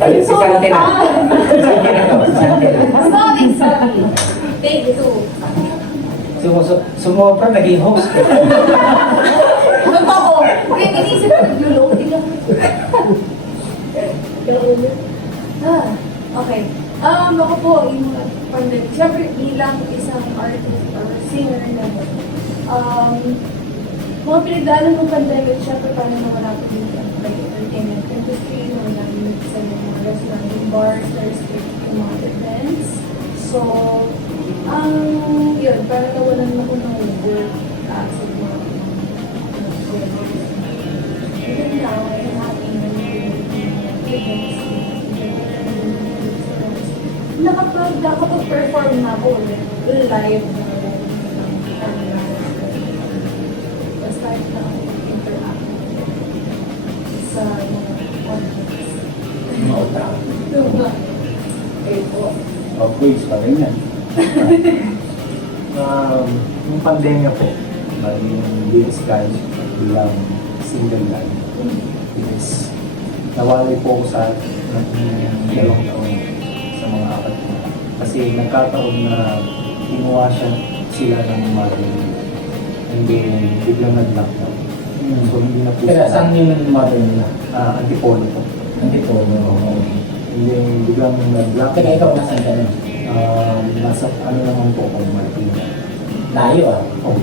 Ayun, si Sante na. Sante na to, Sante na. Sorry, sorry. Take two. Sumu- Sumobra, naging host. Totoo. Kaya inisip ko mo. Ah, okay. Um, ako po, yung pandemic. Siyempre, bilang isang artist or singer na um, mga pinagdaanan ng pandemic, siyempre parang nawala po sa mga restaurant, yung bars, restrict yung mga events. So, ang yun, parang nawalan ako ng work uh, sa mga Even now, I'm happy na events. Nakapag, nakapag-perform na ako ulit, live na um, yung pandemya po, bali yung challenge ko bilang single life is nawalay po ako sa ng dalawang taon sa mga apat ko. Kasi nagkataon na kinuha siya sila ng mother and then biglang nag-lockdown. So hindi na po Pero saan yung mother nila? Ah, antipolo po. Hindi po. And then biglang nag-lockdown. Teka, ikaw nasaan ka nun? Um, nasa ano naman po ako, Martina. Layo ah. Oh.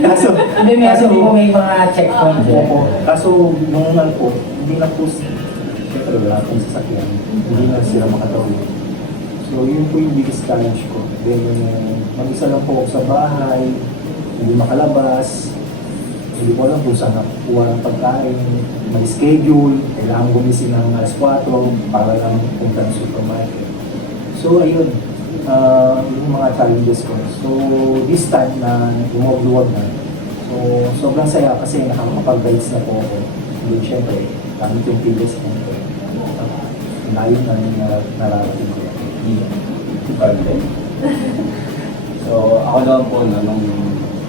Kaso, Hindi, may aso po may mga checkpoint dyan. Opo. Kaso, nung ano po, hindi na po, syempre wala pong sasakyan. Hindi na sila makatawid. So, yun po yung biggest challenge ko. Then, mag-isa lang po ako sa bahay, hindi makalabas, hindi ko alam kung saan nakukuha ng pagkain, may schedule, kailangan gumising ng alas 4 para lang punta ng supermarket. So, ayun, ah, yung mga challenges ko. So, this time na lumawag-luwag na, so, sobrang saya kasi nakakapag-guides na po ako. Hindi, syempre, gamit yung previous ko. Layo na yung nar- nararating ko. pandemic. so, ako naman po no, nung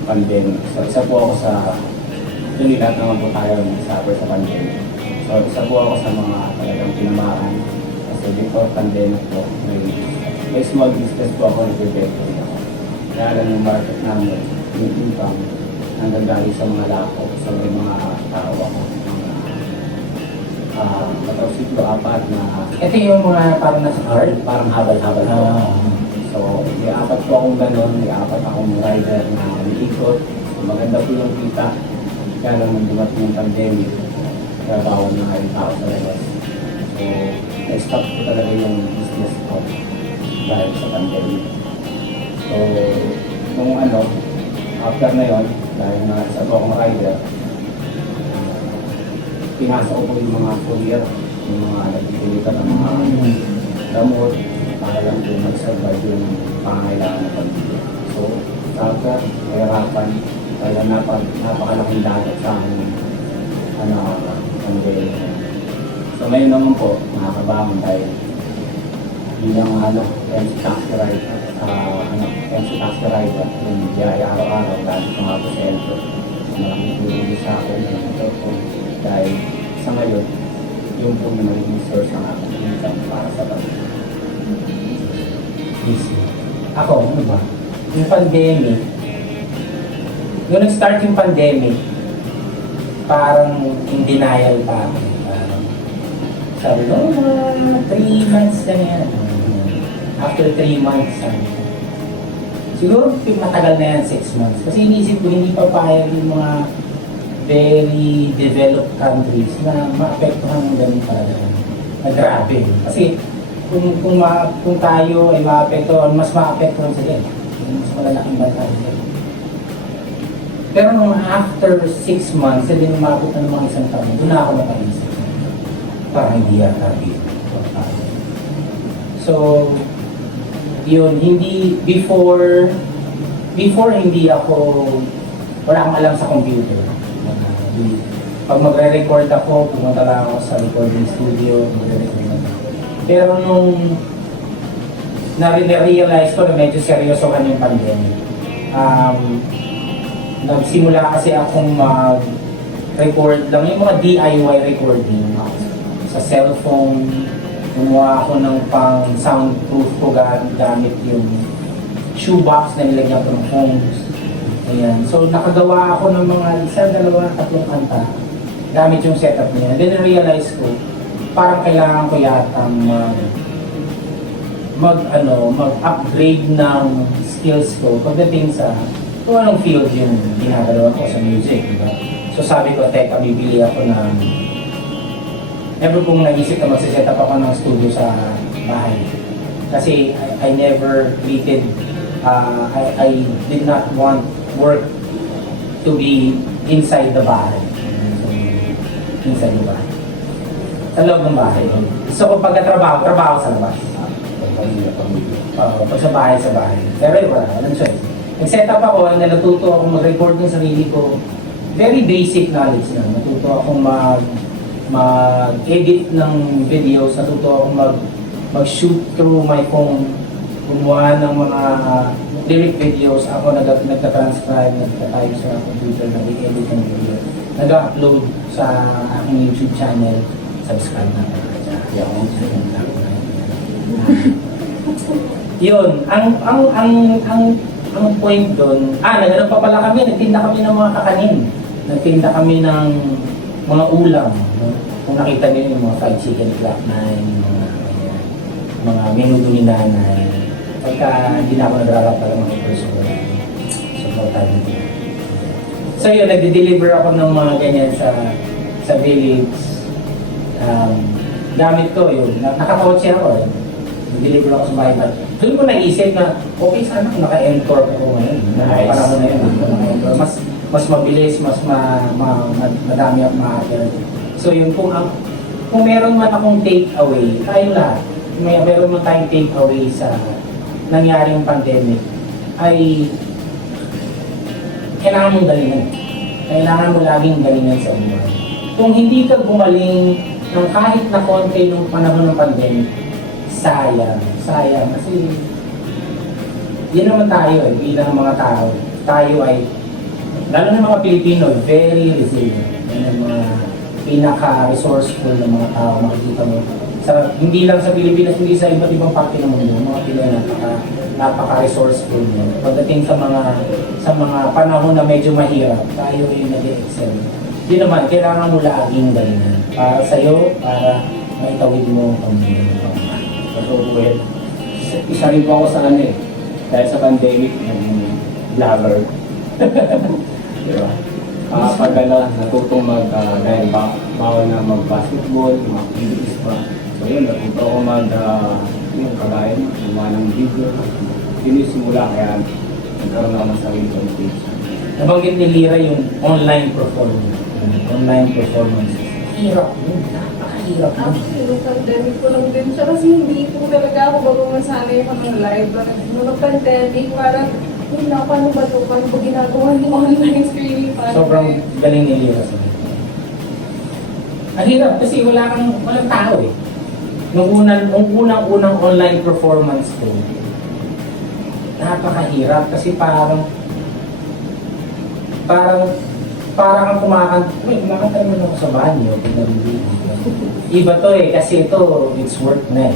pandemic. So, isa po ako sa, yun lahat naman po tayo sa pandemic. So, isa po ako sa mga talagang pinamakan. Before pandemic po, may, may small business po ako nagbibento. Kaya lang yung market namin, yung income, nanggagaling sa mga lako, sa may mga tao ako. Mga, ah, uh, siguro apat na Ito yung mga parang nasa card. parang habal-habal po. Ah. So, may apat po akong ganun, may apat akong rider na umiikot. So, maganda po yung kita. Kaya lang nung dumating yung pandemic, trabaho na kayo tao sa labas. So, na-stop po talaga yung business ko dahil sa pandemic. So, nung ano, after na yon dahil na isa po akong rider, pinasa ko po yung mga courier, yung mga nagpipilitan ng mga gamot para lang po mag-survive yung pangangailangan ng pamilya. So, saga, mahirapan, kaya napag, napakalaking dagat sa amin, ano, pandemic. So, ngayon naman po, nakakabangon dahil bilang ano, MC taxi rider, ah, ano, MC taxi rider, yung biyahe araw-araw dahil sa mga presento. Malaking tulong sa akin, yung ito po, dahil sa ngayon, yung po yung magiging source ng aking income para sa pamilya. Busy. Ako, ano ba? Yung pandemic, yung nag-start yung pandemic, parang in denial pa ako. Sabi ko, "Oh, mga 3 months lang yan. After 3 months, sabi ko. Siguro matagal na yan, 6 months. Kasi inisip ko, hindi pa payag yung mga very developed countries na maapektuhan ng ganun talaga. Na grabe. Kasi kung kung, ma, kung tayo ay maapektuhan, mas maapektuhan sila. eh. Mas malalaking bansa sila. Pero nung after 6 months, hindi umabot na ng mga isang taon, doon na ako nakaisip. Parang hindi yata. So, yun, hindi, before, before hindi ako, wala akong alam sa computer. Pag magre-record ako, pumunta lang ako sa recording studio, magre-record ako. Pero nung na-realize ko na medyo seryoso ka yung pandemic, um, nagsimula kasi akong mag-record lang, yung mga DIY recording sa cellphone. Gumawa ako ng pang soundproof ko gamit, yung shoebox na nilagyan ko ng phones. Ayan. So, nakagawa ako ng mga isa, dalawa, tatlong kanta gamit yung setup niya. Then, realize ko, parang kailangan ko yata mag mag ano, mag-upgrade ng skills ko pagdating sa kung anong field yung ginagalawa ko sa music, di ba? So sabi ko, teka, bibili ako ng never kong nag-isip na magsiset up ako ng studio sa bahay. Kasi I, I never treated, uh, I, I did not want work to be inside the bahay. So, inside the bahay. Sa loob ng bahay. So kung pagkatrabaho, trabaho sa labas. Oo, pag sa bahay, sa bahay. Pero wala, walang choice. Nag-set up ako, na natuto ako mag-record ng sarili ko. Very basic knowledge na. Natuto ako mag mag-edit ng videos, natuto ako mag mag-shoot through my phone, gumawa ng mga lyric videos, ako nag nagka-transcribe, nagka-type sa computer, nag-edit ng video, nag-upload sa aking YouTube channel, subscribe na kayo. Yun, ang ang ang ang ang point doon, ah, nagano pa pala kami, nagtinda kami ng mga kakanin. Nagtinda kami ng mga ulam. no? Kung nakita niyo yung mga fried chicken na yung mga ganyan, mga menudo ni nanay. Pagka hindi na ako nagrarap pala mga person, supportan niyo. So yun, nagde-deliver ako ng mga ganyan sa sa village. Um, gamit ko yun, Na- nakakotse ako eh. Nag-deliver ako sa bahay. Doon ko naisip na, okay sana kung naka-encore ako ngayon. Nice. Panahon na yun. Mas mas mabilis, mas ma, ma, ma- madami ang ma-order. So yun, kung, ang, kung meron man akong take away, tayo lahat, may meron man tayong take away sa nangyaring pandemic, ay kailangan mong galingan. Kailangan mo laging galingan sa buhay. Kung hindi ka gumaling ng kahit na konti nung panahon ng pandemic, sayang, sayang. Kasi, yun naman tayo eh, bilang mga tao. Tayo ay, lalo na mga Pilipino, very resilient. Yan ang mga pinaka-resourceful ng mga tao, makikita mo. Sa, hindi lang sa Pilipinas, hindi sa iba't ibang parte ng mundo, mga Pinoy napaka, napaka-resourceful mo. Pagdating sa mga sa mga panahon na medyo mahirap, tayo ay nag-excel. Yun naman, kailangan mo laging galingan. Para sa'yo, para maitawid mo ang pamilya mo. Patutuwid. Isa rin po ako sa ano eh. Dahil sa pandemic, naging vlogger. Di ba? Ah, pag ano, natutong mag, ah, dahil ba, bawal na mag-basketball, mga activities pa. So yun, natuto ako mag, ah, yung kagaya, gumawa ng video. Yun yung simula, kaya nagkaroon ako ng sarili kong page. Nabanggit ni Lira yung online performance. Online performance. Hirap yun. Napakahirap yun. Actually, nung pandemic ko lang din siya kasi hindi po talaga ako bago masanay ako ng live. Nung pandemic, parang, na, paano ba ito? Paano ba ginagawa yung online streaming? Paano Sobrang galing ni Lira sa Ang hirap kasi wala kang, walang tao eh. Nung unang, nung unang-unang online performance ko, napakahirap kasi parang parang parang ang kumakanta, wait, kumakanta naman ako sa banyo, pinarili. Iba to eh, kasi ito, it's work na eh.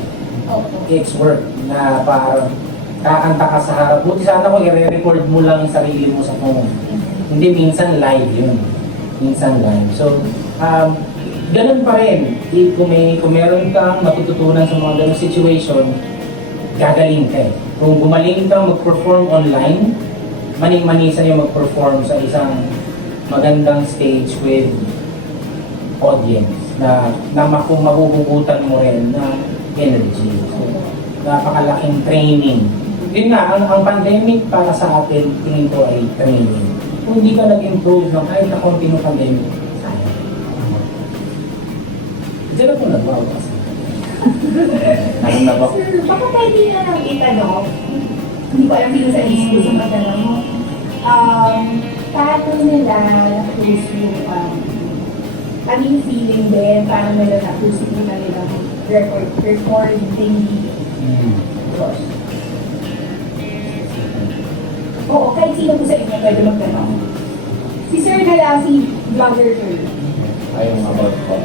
It's work na parang kakanta ka sa harap. Buti sana kung i-record mo lang yung sarili mo sa phone. Hindi minsan live yun. Minsan live. So, um, ganun pa rin. I- Kung, may, kung meron kang matututunan sa mga ganung situation, gagaling ka eh. Kung gumaling ka mag-perform online, maning-manisan yung mag-perform sa isang magandang stage with audience na na maku mahuhugutan mo rin ng energy. So, napakalaking training. Yun nga, ang, ang pandemic para sa atin, tingin ko ay training. Kung hindi ka nag-improve ng kahit na konti ng pandemic, sayang. Diyan ako nagwaw kasi. Ano na ba? Sir, baka pwede na lang itanong, hindi ko alam sino sa isip sa pagtanong mo, um, paano nila na-close yung, um, ano yung feeling din, paano nila na-close yung kanilang record, recording video. Hmm. Oo, kahit sino po sa inyo pwede magtanong. Si Sir na lang, si Vlogger Sir. Ayun about ko.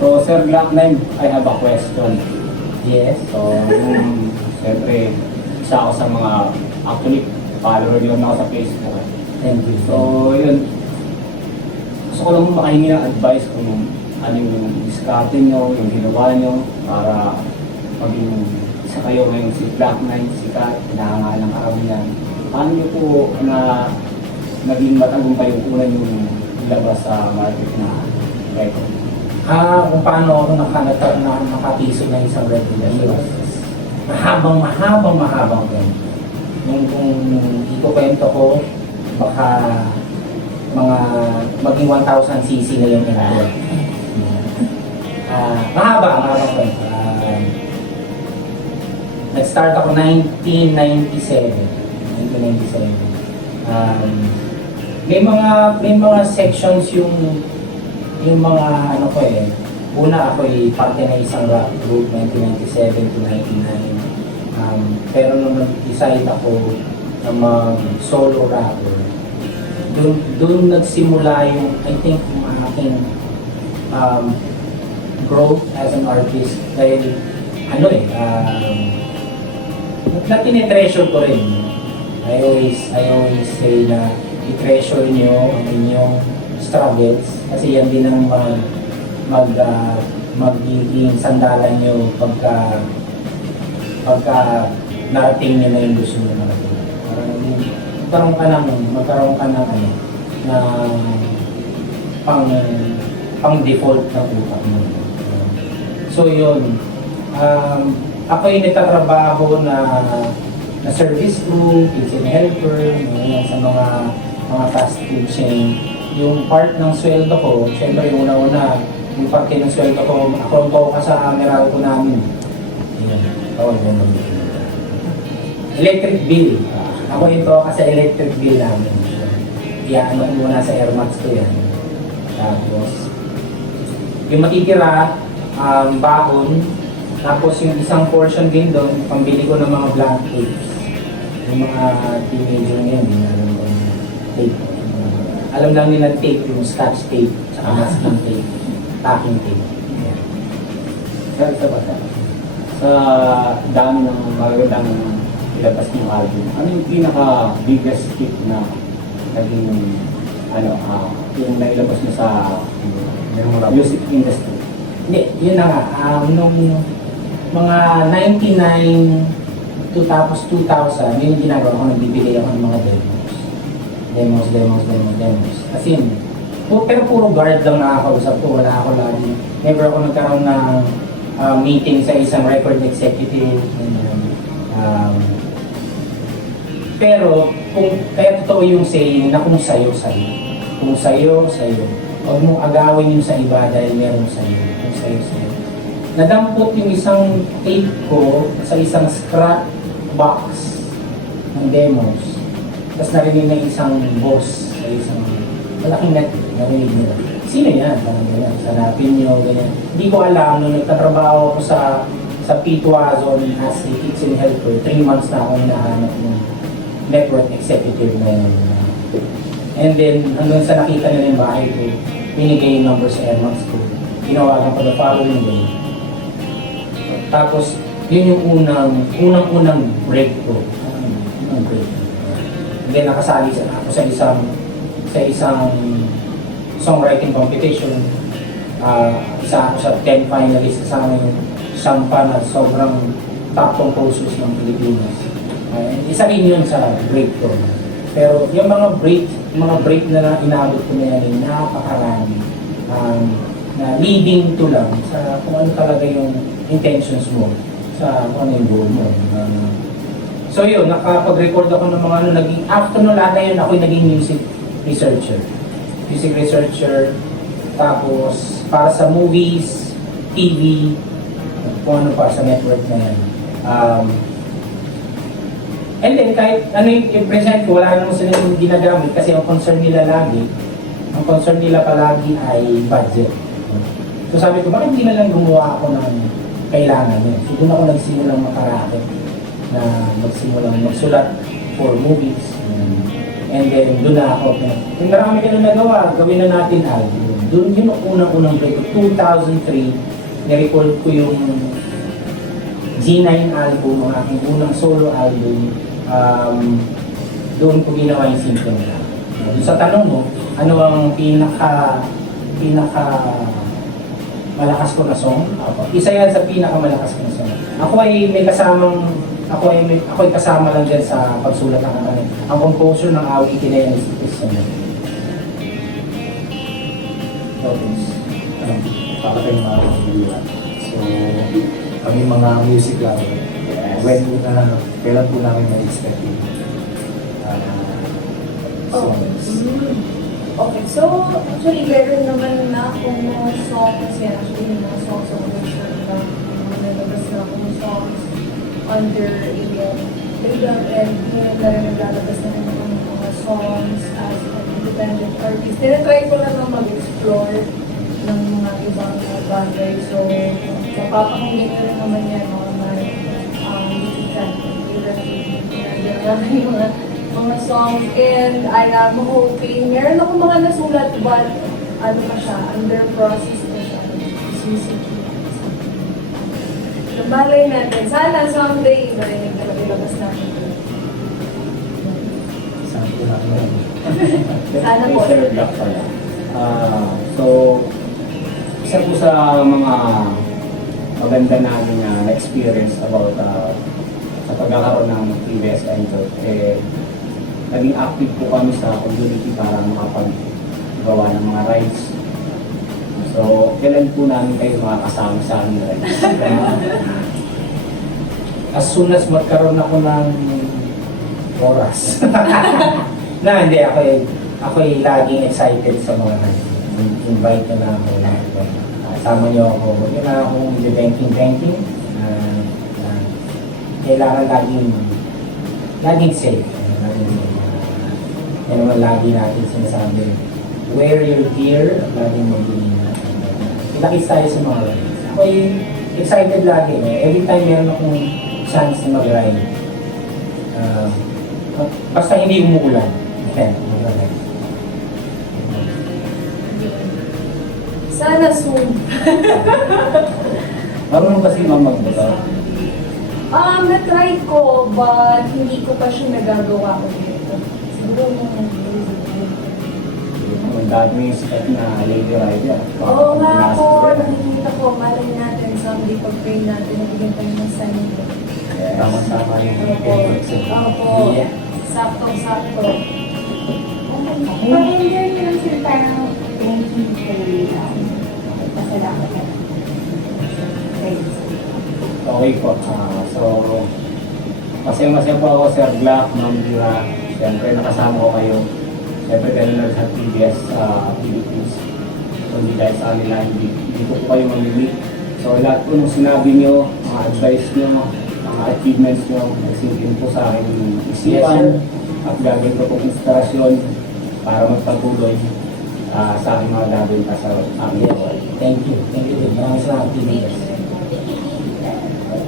So, Sir Glock 9, I have a question. Yes. So, yung, siyempre, isa ako sa mga, actually, follower nyo na ako sa Facebook. eh. Thank you. So, yun. Gusto ko lang makahingi ng advice kung ano yung diskarte nyo, yung ginawa nyo para maging isa kayo ngayong si Black Knight, sikat, pinangangalang araw yan. Paano nyo po na naging matagumpay yung una yung ilabas sa market na record? Ah, kung paano ako nakanata na nakapiso ng isang regular yes. Mahabang, mahabang, mahabang kwento. Yung kung ikukwento ko, baka mga maging 1,000 cc na yung inabot. Ah, mahaba, mahaba kwento. Ah, nag-start ako 1997. 1997. Um, may mga may mga sections yung yung mga ano ko eh, una ako ay parte ng isang rap group 1997 to 99. Um, pero nung nag-decide ako na mag-solo rapper, doon doon nagsimula yung I think yung aking um, growth as an artist dahil ano eh um, na tinetreasure ko rin. I always I always say na i-treasure nyo ang inyong struggles kasi yan din ang mag mag ah, magiging sandalan nyo pagka pagka narating nyo na yung gusto nyo narating. Parang magkaroon ka ng magkaroon ka ng ano na pang pang default na utak mo. So yun, um, ako yung nagtatrabaho na na service crew, kitchen helper, ganyan, sa mga mga fast food chain. Yung part ng sweldo ko, syempre yung una-una, yung parte ng sweldo ko, account ko ka sa Meralco ko namin. Oo, ganun. Electric bill. Ako ito kasi electric bill namin. Iyaano ko muna sa Airmax ko yan. Tapos, yung matitira, um, baon, tapos yung isang portion din doon, pambili ko ng mga blank tapes. Yung mga teenager ngayon, hindi na alam ko yung tape. Uh, alam lang nila tape, yung scotch tape, tsaka masking tape, packing tape. Sir, sa bata, sa dami ng magagandang ilabas ng album, ano yung pinaka biggest tip na naging ano, ah, yung nailabas mo sa rap. music industry? Hindi, yun na nga. Um, nung mga 99 to tapos 2000, yun yung ginagawa ko, nagbibigay ako ng mga demos. Demos, demos, demos, demos. As in, pu- pero puro guard lang nakakausap ko. Wala ako lagi. Never ako nagkaroon ng uh, meeting sa isang record executive. ganyan. Um, pero, kung, kaya totoo yung saying na kung sa'yo, sa'yo. Kung sa'yo, sa'yo. Huwag mong agawin yung sa iba dahil meron sa'yo. Kung sa'yo, sa'yo. Nadampot yung isang tape ko sa isang scrap box ng demos. Tapos narinig na isang boss sa isang malaking net, narinig nila. Sino yan? Parang ganyan. Sanapin nyo, ganyan. Hindi ko alam, nung nagtatrabaho ako sa sa Pitwazon as a kitchen helper, three months na ako hinahanap ng network executive na yun. And then, hanggang sa nakita nila yung bahay ko, binigay yung number sa Airmax ko. Ginawagan ko the following day. Tapos, yun yung unang, unang-unang break ko. Unang break. And then, nakasali sa, ako sa isang, sa isang songwriting competition. Ah, isa ako sa 10 finalists sa aming sampa na sobrang top composers ng Pilipinas. Ah, isa rin yun sa break ko. Pero yung mga break, mga break na, na inabot ko na yan, napakarami. Um, na leading to lang sa kung ano talaga yung intentions mo sa ano yung goal mo. Ah, so yun, nakapag-record ako ng mga ano, naging, after no lahat yun, ako'y naging music researcher. Music researcher, tapos para sa movies, TV, kung ano pa sa network na yan. Um, and then kahit ano yung i-present ko, wala naman sila yung ginagamit kasi ang concern nila lagi, ang concern nila palagi ay budget. So sabi ko, bakit hindi na lang gumawa ako ng kailangan yun? So doon ako nagsimulang makarakit na magsimulang magsulat for movies. And then doon na ako, kung marami ka na nagawa, gawin na natin album. Doon yun ang unang-unang break ko. 2003, nirecord ko yung G9 album, ang aking unang solo album. Um, doon ko ginawa yung symphony na. Doon sa tanong mo, ano ang pinaka pinaka malakas ko na song? Isa yan sa pinaka malakas ko na song. Ako ay may kasamang ako ay may, ako ay kasama lang dyan sa pagsulat ng kanta. Ang composer ng awitin na yan is Christian. Tapos, pakatay mga pamilya. So, kami mga music lover. When na, kailan po namin na-expect yung uh, songs? Okay, so actually meron naman na akong mga songs yan. Actually, mga songs ako na na nalabas na akong songs under a label and ngayon na rin naglalabas na rin ako ng mga songs as an independent artist. Tinatry ko lang mag-explore ng mga ibang mga bagay. So, mapapakinggan nyo rin naman yan mga my um, YouTube channel. Nandyan yung mga songs and I am hoping, meron ako mga nasulat but ano pa siya, under process pa siya. Suzuki. So, malay natin. Sana someday, marinig na ilabas natin. Sana po. Sir Black pala. Ah, so, isa po sa mga maganda namin na na-experience about ah, sa pagkakaroon ng PBS Angel, eh, naging active po kami sa community para makapagawa ng mga rides. So, kailan po namin kayo makakasama sa aming rides? as soon as magkaroon ako ng oras. na, hindi, ako ay, ako ay laging excited sa mga invite na ako na sama nyo ako. Nyo na akong banking-banking. Uh, uh, kailangan laging laging safe. Laging safe. Yan naman lagi natin sinasabi. Wear your gear, laging maging Ilakis tayo sa mga rides. Ako ay excited lagi. Eh. Every time meron akong chance na mag-ride. Uh, basta hindi umuulan. Okay, mag-ride. Sana soon. Marunong kasi ma'am magmotor. Um, na-try ko, but hindi ko pa siya nagagawa ko Ang dami yung sikat na lady rider. Oo nga po, nakikita ko, malay natin, someday pag-pray natin, nabigyan tayo ng sanito. Yes. Tama-tama yung Opo, sakto-sakto. Pag-enjoy nyo lang sir, parang thank you um, pasalamat ka. Thanks. Okay po. Ah, so, masaya-masaya po ako, Sir Black, Ma'am Dira. Siyempre, nakasama ko kayo. Siyempre, kayo na sa PBS sa Philippines. So, hindi dahil sa kanila, hindi, hindi ko po kayo mamimit. So, lahat po nung sinabi nyo, mga advice nyo, mga achievements nyo, nagsingin po sa akin yung isipan. at gagawin ko pong inspirasyon para magpatuloy ah, sa aking mga gagawin pa sa aming buhay. Thank you. Thank you. Maraming salamat, TBS.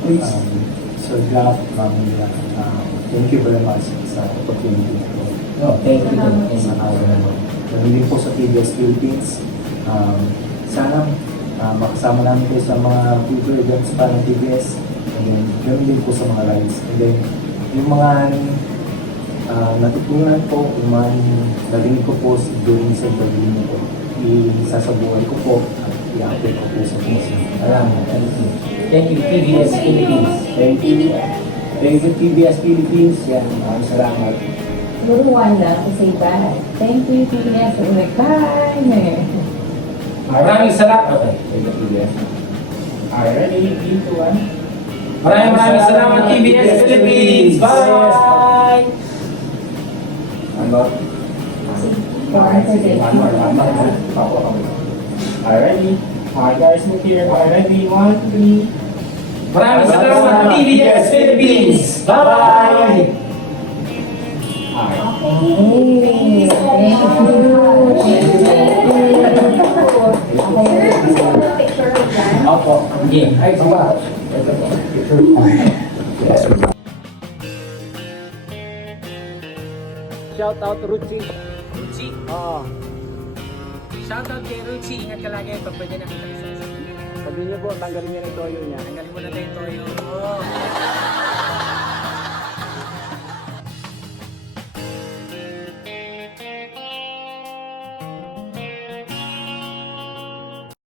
Please. Um, Sir Graf, Ma'am Mila, uh, thank you very much sa opportunity na po. No, thank you. Thank Sa you. araw Narinig po sa PBS Philippines. Um, sana uh, makasama namin kayo sa mga future events pa ng PBS. And then, ganoon din po sa mga rides. And then, yung mga uh, natutunan po, yung mga narinig ko po during sa interview niyo po, isasabuhay ko po at i-update ko po sa Facebook. Salamat. Thank you. Thank you, TBS Philippines. Thank you. Thank you, PBS Philippines. Yan, maraming salamat. Siguro one lang to say bye. Thank you, PBS. I'm like, bye! Maraming salamat. Okay. Thank you, PBS. Alright, ready? 3, 2, 1. Maraming maraming salamat, TBS Philippines. Bye! Ano? One for the- One more, one more. Papo ako. Alright, Alright guys, look here. Alright, ready? 1, 3. Maraming salamat, TBS Philippines. Bye! Alright. Hey, thank you. Sir, gusto mo ng picture of that? Opo. Okay. Ay. Yes. Shout out Ruchi. Ruchi. Oh. Shoutout kay Ruchi. Ingat ka lagi pag pwede nakita kita sa Sabi niyo po, tanggalin niya yung toyo niya. Tanggalin mo na yung toyo.